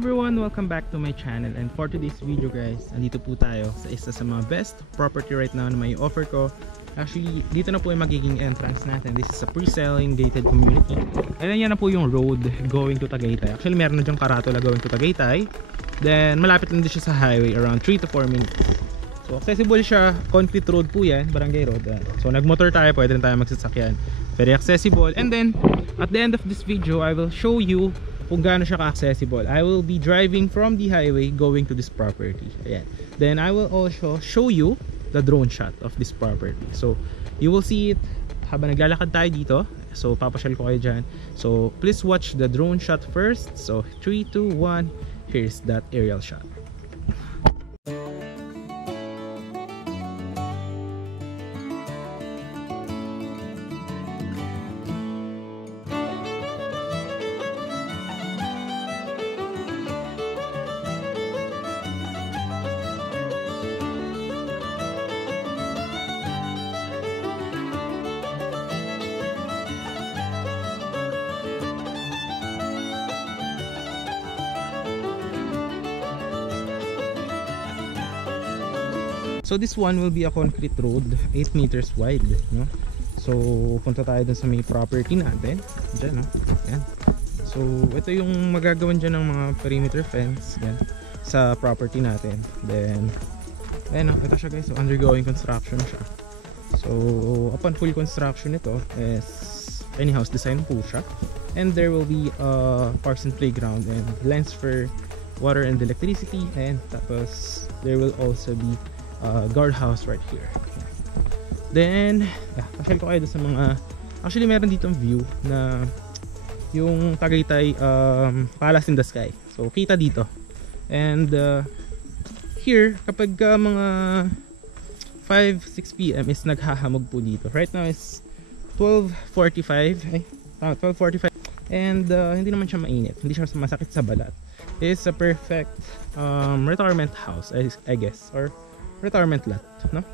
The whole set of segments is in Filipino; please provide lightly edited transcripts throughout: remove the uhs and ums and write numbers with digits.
Everyone, welcome back to my channel, and for today's video guys, andito po tayo sa isa sa mga best property right now na may offer ko. Actually, dito na po yung magiging entrance natin. This is a pre-selling gated community. And then yan na po yung road going to Tagaytay. Actually, meron na dyang karatula going to Tagaytay. Then malapit lang din siya sa highway, around 3 to 4 minutes. So accessible siya, concrete road po yan, barangay road. So nagmotor tayo, pwede rin tayo magsasakyan. Very accessible. And then at the end of this video, I will show you kung gaano siya ka-accessible. I will be driving from the highway going to this property. Ayan. Then I will also show you the drone shot of this property. So you will see it habang naglalakad tayo dito. So papasyal ko kayo dyan. So please watch the drone shot first. So 3, 2, 1. Here's that aerial shot. So this one will be a concrete road, 8 meters wide, no? So punta tayo dun sa may property natin. Diyan, no? Yan. So ito yung magagawan dyan ng mga perimeter fence, yan, sa property natin. Then ayan, no? Ito siya guys, so undergoing construction siya. So upon full construction ito is tiny house design po siya. And there will be a parks and playground and lines for water and electricity. And tapos there will also be guardhouse right here. Then pasyal ko kayo sa mga, actually meron ditong view na yung Tagaytay Palace in the Sky. So kita dito. And here kapag mga 5-6 PM is naghahamog po dito. Right now is 12:45. 12:45. And hindi naman siya mainit, hindi siya masakit sa balat. It's a perfect retirement house, I guess, or retirement lot, no?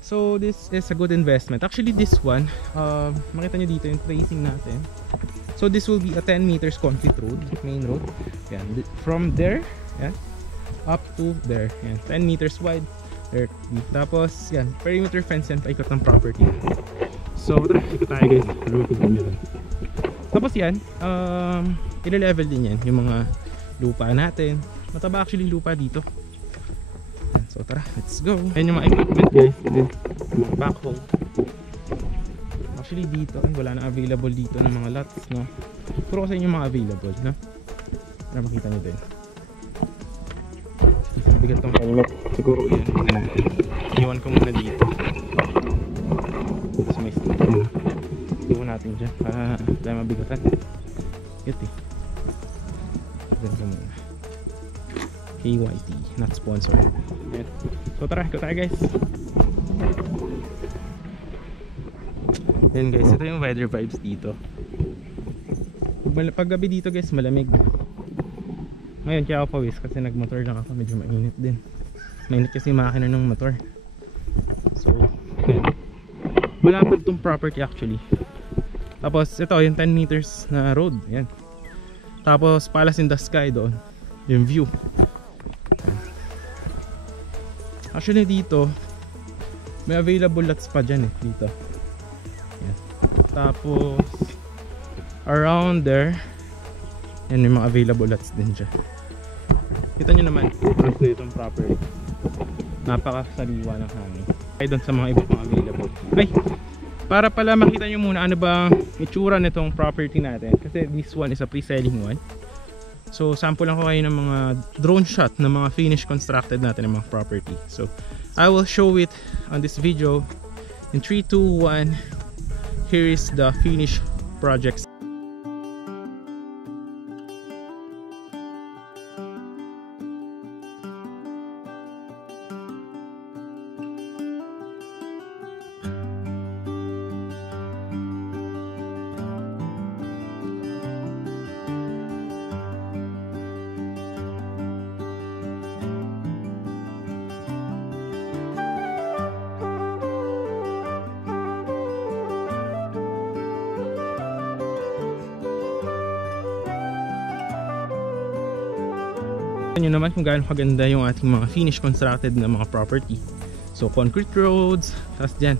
So this is a good investment. Actually this one, makita nyo dito yung tracing natin. So this will be a 10 meters concrete road, main road. Yan, from there, yan, up to there. Yan, 10 meters wide. There, tapos yan, perimeter fence yan, paikot ng property. So tara, ikot tayo guys. Tapos yan, ile-level din yan yung mga lupa natin. Mataba actually lupa dito. So tara, let's go. Ayan yung mga equipment guys. Backhoe. Actually dito, wala na available dito ng mga lots, no? Puro ko sa inyo mga available, no? Para makita nyo din. Bigat tong helmet. Siguro yan. Iwan ko muna dito. Tapos may stick. Iwan natin dyan para tayo mabigatan. Ito eh. Ganda muna. KYT, not sponsored. So tara, ito tayo guys. Then guys, ito yung weather vibes dito. Pag gabi dito guys, malamig. Ngayon kaya ako pawis kasi nagmotor lang ako, medyo mainit din. Mainit kasi yung makina ng motor. So malapit tong property actually. Tapos ito yung 10 meters na road, yan. Tapos Palace in the Sky doon, yung view. Actually dito may available lots pa dyan eh, dito. Yan. Tapos around there yan, may mga available lots din dyan. Kita nyo naman na itong property, napakasaliwa ng hangin. Ay doon sa mga iba pang available. Ay, para pala makita nyo muna ano ba itsura nitong property natin, kasi this one is a pre-selling one. So sample lang ko kayo ng mga drone shot ng mga finished constructed natin ng mga property. So I will show it on this video in 3, 2, 1. Here is the finished projects. Tignan nyo naman kung gaano kaganda yung ating mga finished constructed na mga property. So concrete roads, tapos dyan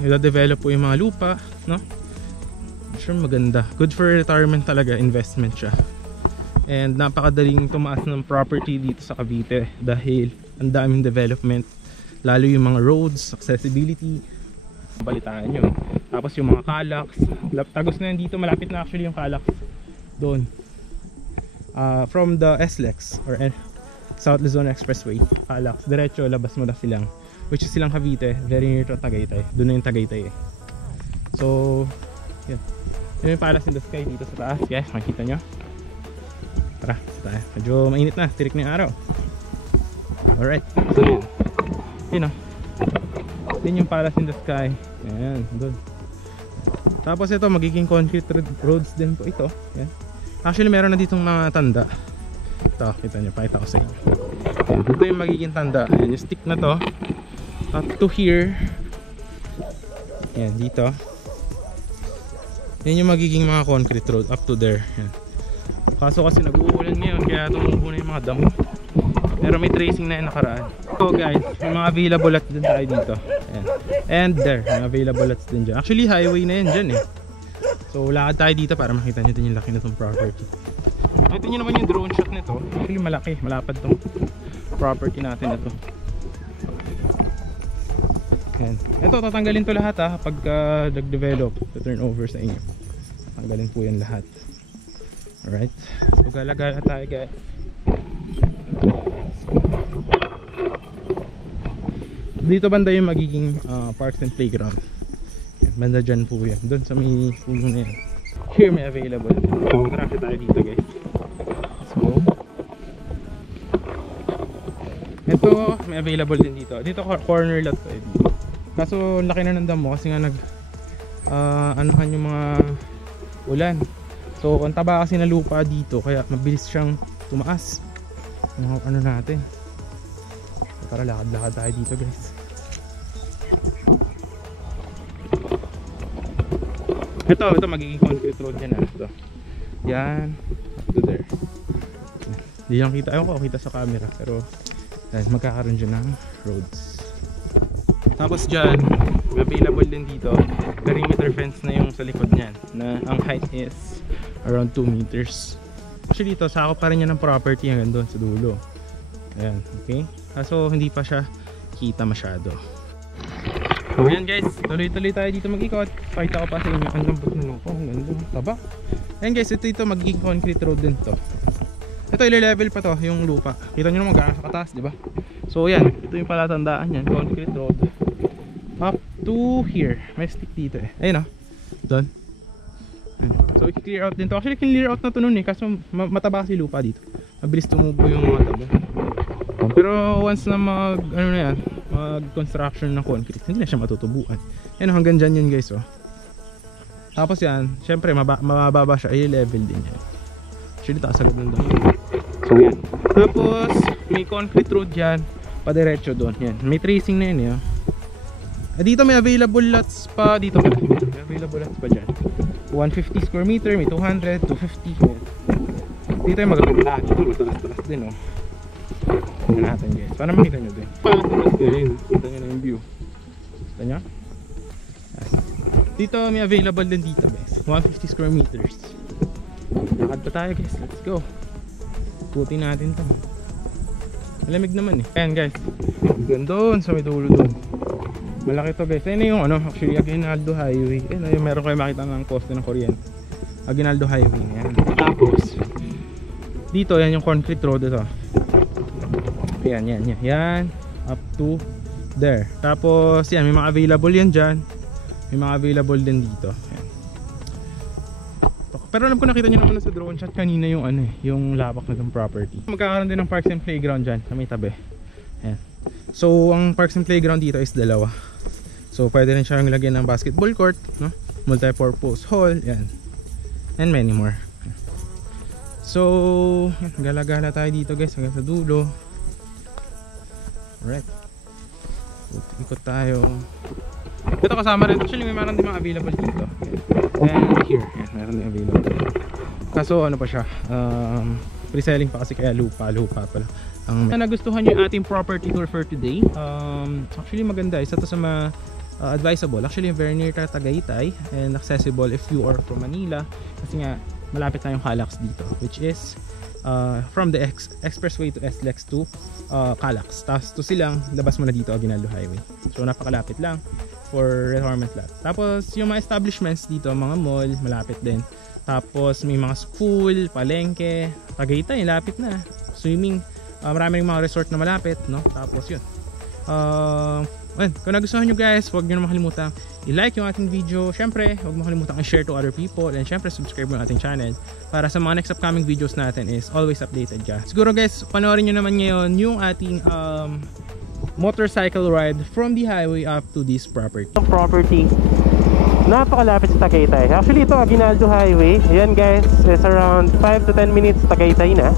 i-develop po yung mga lupa, no? Sure, maganda. Good for retirement talaga, investment siya. And napakadaling tumaas ng property dito sa Cavite dahil ang daming development, lalo yung mga roads, accessibility, balitaan nyo. Tapos yung mga Calax, tagos na yan dito, malapit na actually yung Calax doon. From the SLEX or South Luzon Expressway, Calax, diretso labas mo na silang, which is silang Cavite, very near to Tagaytay. Doon na yung Tagaytay eh. So yun, yun yung Palace in the Sky dito sa taas guys, makikita nyo. Tara, tayo. Medyo mainit na, tirik na yung araw. Alright, so yun o, yun yung Palace in the Sky. Ayan, doon. Tapos ito, magiging concrete roads din po ito. Ayan. Actually meron na ditong mga tanda. Ito, kita nyo, pakita ko sa inyo. Ito yung magiging tanda. Ayan, yung stick na to up to here. Ayan, dito. Yan yung magiging mga concrete road up to there. Ayan. Kaso kasi nag-uulan ngayon kaya tumubo na yung mga damo. Pero may tracing na yung nakaraan. So guys, may mga available lots din tayo dito. Ayan. And there, may available lots din dyan. Actually highway na yan dyan eh. So lakad tayo dito para makita nyo din yung laki na itong property. Ito nyo naman yung drone shot nito. Actually malaki, malapad itong property natin ito. Ayan. Ito tatanggalin to lahat ha pag nag-develop to turn over sa inyo. Tatanggalin po yan lahat. Alright, so gala-gala tayo guys. Dito banda yung magiging parks and playground. Banda dyan po yan, doon sa may puno na yan. Here may available. So marami tayo dito guys. So ito may available din dito. Dito corner lot to eh. Kaso laki na ng damo kasi nga anuhan yung mga ulan. So ang taba kasi na lupa dito kaya mabilis siyang tumaas. Ano natin. So, tara lakad-lakad tayo dito guys. Ito magiging concrete road yan ito. Yan up to there. Hindi lang kita, ayun ko kita sa camera pero dahil magkakaroon dyan ng roads. Tapos dyan available din dito perimeter fence na yung sa likod niyan na ang height is around 2 meters. Actually dito sakop pa rin yan ng property hanggang doon sa dulo. Ayan, okay. Kaso hindi pa siya kita masyado. So ayan guys, tuloy-tuloy tayo dito mag-ikot. Pakita ko pa sa inyo ang lambot ng lupa, ang ganda, taba. Ayan guys, ito magiging concrete road din to. Ito ile-level pa to yung lupa. Kita nyo naman gaano sa kataas, di ba? So ayan, ito yung palatandaan yan, concrete road up to here. May stick dito eh. Ayun o, doon. So i-clear out din to. Actually clear out na to nun eh, kaso mataba kasi lupa dito. Mabilis tumubo yung mga tabo. Pero once na mag construction ng concrete, hindi na siya matutubuan. Yan o, hanggang dyan yun guys oh. Tapos yan, syempre mababa siya, i-level din yan. Actually taas agad ng doon. So yan. Tapos may concrete road dyan, padiretso doon. Yan, may tracing na yun eh. Dito may available lots pa dito. May available lots pa dyan. 150 square meter, may 200, 250. Dito yung magaganda. Dito matalas-talas din oh. Tingnan natin guys. Para makita nyo din. Kita nyo na yung view. Kita nyo? Dito may available din dito guys. 150 square meters. Lakad pa tayo guys. Let's go. Putin natin to. Malamig naman eh. Ayan guys. Doon sa may dulo doon. Malaki to guys. Ayun na yung actually Aguinaldo Highway. Ayun yung meron kayo makita ng poste ng kuryente. Aguinaldo Highway. Ayan. Tapos dito yan yung concrete road ito. Yan up to there. Tapos yan may mga available yan dyan. May mga available din dito. Yan. Pero alam ko nakita nyo naman sa drone shot kanina yung yung labak na itong property. Magkakaroon din ng parks and playground dyan sa may tabi. Yan. So ang parks and playground dito is dalawa. So pwede rin siyang lagyan ng basketball court, no? Multi-purpose hall, yan. And many more. So gala-gala tayo dito guys hanggang sa dulo. Alright. Ikot tayo. Ito kasama rin. Actually may meron din mga available dito. And here, yan, meron din available. Kaso ano pa siya, Pre-selling pa kasi kaya lupa pala. Ang nagustuhan nyo yung ating property tour for today. Actually maganda, isa to sa mga advisable. Actually very near to Tagaytay and accessible if you are from Manila kasi nga malapit na yung Calax dito, which is from the expressway to SLEX to Calax. Tapos to silang labas mo na dito Aguinaldo Highway. So napakalapit lang for retirement lot. Tapos yung mga establishments dito, mga mall, malapit din. Tapos may mga school, palengke, Tagaytay, lapit na. Swimming, maraming mga resort na malapit, no? Tapos yun. Kung nagustuhan nyo guys, huwag nyo na makalimutan i-like yung ating video. Syempre, huwag mo kalimutan i-share to other people. And syempre, subscribe mo yung ating channel para sa mga next upcoming videos natin is always updated ka. Siguro guys, panoorin nyo naman ngayon yung ating motorcycle ride from the highway up to this property. Napakalapit sa Tagaytay. Actually ito Aguinaldo Highway. Ayan guys, is around 5 to 10 minutes Tagaytay na.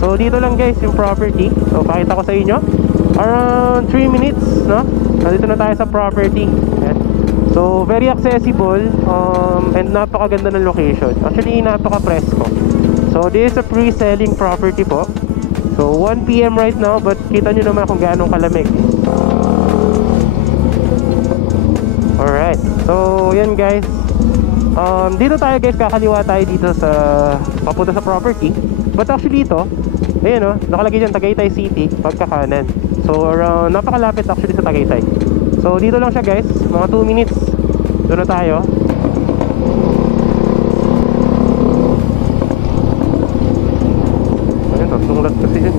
So dito lang guys yung property. So pakita ko sa inyo, around 3 minutes, no? Nandito na tayo sa property. Ayan. So very accessible and napakaganda ng location. Actually napaka-presko. So this is a pre-selling property po. So 1 PM right now, but kita nyo naman kung gaano kalamig. Alright, so yan guys, dito tayo guys, kakaliwa tayo dito sa papunta sa property. But actually ito, ayan o, nakalagay dyan Tagaytay City, pagkakanan. So around, napakalapit actually sa Tagaytay. So dito lang siya guys, mga 2 minutes, doon na tayo. Ayan, tatunglat kasi yun.